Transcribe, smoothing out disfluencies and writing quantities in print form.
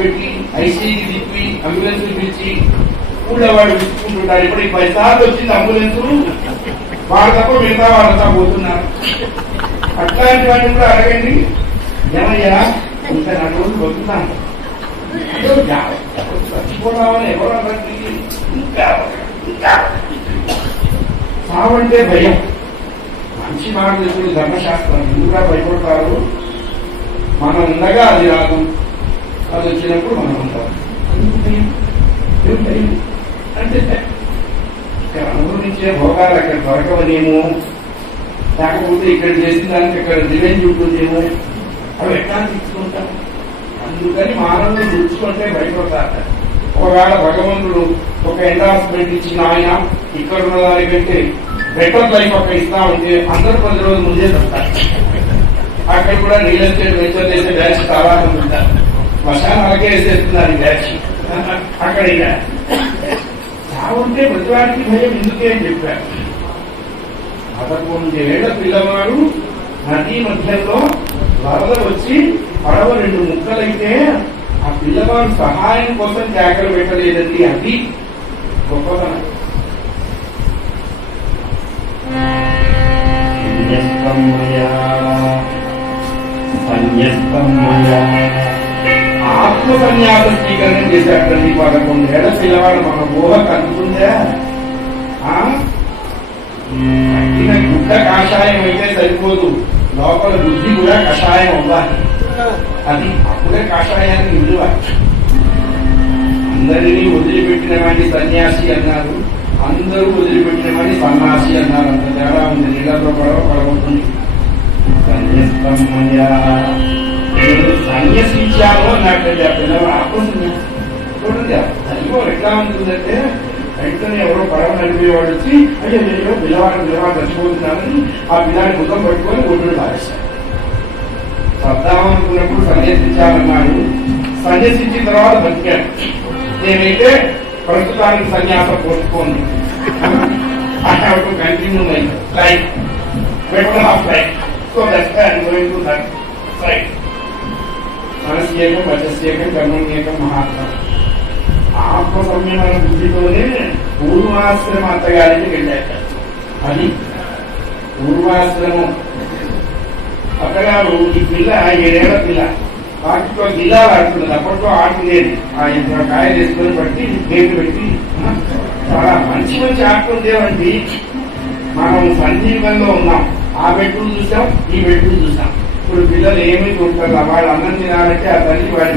పెట్టి ఐసీకి తిప్పి అంబులెన్స్ పిలిచి ఊళ్ళో వాడు విసుకుంటుంటారు. ఇప్పుడు 10 సార్లు వచ్చింది అంబులెన్స్, వాడు తప్ప మిగతా వాళ్ళంతా పోతున్నారు. అట్లాంటి వాడిని కూడా అడగండి, ఏమయ్యా ఇంకా 4 రోజులు బతుకుతాను, చచ్చిపోతామని ఎవరు అన్నది. ఇంకా సావంటే భయం. మంచి మాట ఇప్పుడు ధర్మశాస్త్రం ఎందుకు భయపడతారు? మనం ఉండగా అది రాదు, అది వచ్చినప్పుడు మనం ఉంటాం. అంటే ఇక్కడ అనుభవించే భోగాలు అక్కడ దొరకవనేమో, లేకపోతే ఇక్కడ చేసిన దానికి అక్కడ రివెంజ్ ఉంటుందేమో, అవి ఎట్లా తీసుకుంటాం. అందుకని మానవులు రుచుకుంటే భయపడతారు. ఒకవేళ భగవంతుడు ఒక ఎండార్స్మెంట్ ఇచ్చిన ఆయన ఇక్కడ ఉన్న దానికంటే బెటర్ లైఫ్ అక్కడ ఇస్తా ఉంటే అందరూ 10 రోజులు ముందే చెప్తారు. అక్కడ కూడా రియల్ ఎస్టేట్ వెంచర్ చేసే బ్యాచ్ చాలా మంది ఉంటారు. వర్షాలు అలాగే వేసేస్తున్నారు ఈ బ్యాచ్. అక్కడ చావుంటే ప్రతివాడికి భయం ఎందుకే అని చెప్పారు. 11 ఏళ్ల పిల్లవాడు నదీ మధ్యంలో వరద వచ్చి పడవ 2 ముక్కలైతే ఆ పిల్లవాడు సహాయం కోసం జాగ్రత్త పెట్టలేదండి. అది గొప్పతనం. ఆత్మ సన్యాస స్వీకరణ చేశాడండి. 11 ఏళ్ల పిల్లవాడు మన ఊహకు అందుతుందా? కట్టిన గుడ్డ కాషాయం అయితే సరిపోదు, లోపల బుద్ధి కూడా కషాయం అవ్వాలి. అది అప్పుడే కాషాయానికి విలువ. అందరినీ వదిలిపెట్టిన వాడిని సన్యాసి అన్నారు, అందరూ వదిలిపెట్టిన వాడిని సన్యాసి అన్నారు. అంత తేడా ఉంది. నీళ్ళలో పడబోతుంది. నేను సన్యసించాను అన్నట్టు ఆ పిల్లవాడు ఆత్మసన్యాసం. చూడండి దైవం ఎట్లా ఉంటుందంటే వెంటనే ఎవరో పడవ నడిపేవాడు వచ్చి అయ్యో నేను పిల్లవాడు చచ్చిపోతున్నానని ఆ పిల్లాడి ముఖం పట్టుకొని ఒడ్డును పారేశాడు. సర్దామనుకున్నప్పుడు సన్యసించాలన్నాడు, సన్యసించిన తర్వాత బతికాడు. నేనైతే ప్రస్తుతానికి సన్యాసం పోసుకోండి. I have to continue my life, better half life. So that's why I am going to that side. మనస్యేకం వచస్యేకం కర్మణ్యేకం మహాత్మ. ఆత్మ సంయమన బుద్ధితోనే పూర్వాశ్రమ అత్తగారికి వెళ్ళాక. అది పూర్వాశ్రమం. అత్తగారు ఈ పిల్ల 7 ఏళ్ల పిల్ల, వాటితో గిల్లాలు ఆడుతున్నది. అప్పట్లో ఆడుకునేది. ఆ కాయలు వేసుకొని బట్టి గేట్లు పెట్టి చాలా మంచి మంచి ఆడుకుంటేవండి. మనం సంజీవంలో ఉన్నాం. ఆ బెడ్రూమ్ చూసాం, ఈ బెడ్రూమ్ చూసాం. ఇప్పుడు పిల్లలు ఏమీ చూస్తారు. వాళ్ళు అన్నం తినాలంటే ఆ తల్లి వాడి